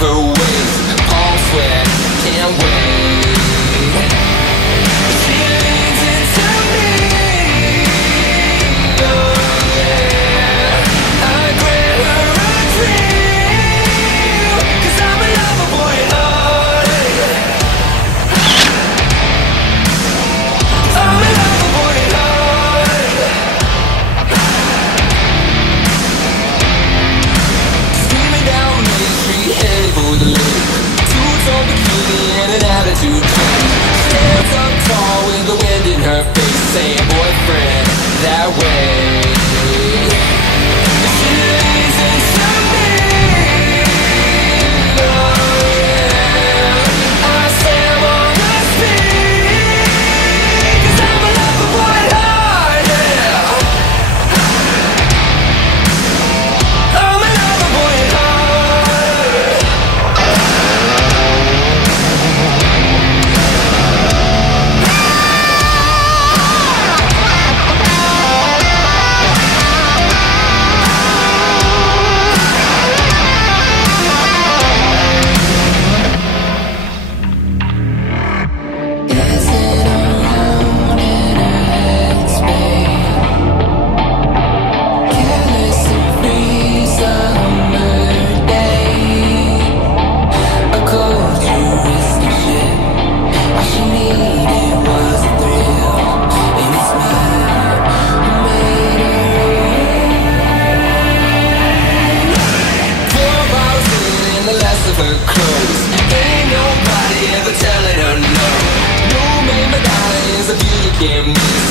of her waist, palm sweat, can't wait. She leans into me, oh yeah. I grant her a dream, 'cause I'm a lover boy at heart. I'm a lover boy at heart. Screaming down Main Street, headed for the lake. Two-tone bikini and an attitude change. Stands up tall with the wind in her face, saying boyfriend that way. She leans into me, oh yeah. I slam on the speed, 'cause I'm a lover boy at heart, yeah. I'm a lover boy at heart. Her clothes. Ain't nobody ever telling her no. No, man, Madonna is a beauty can't miss.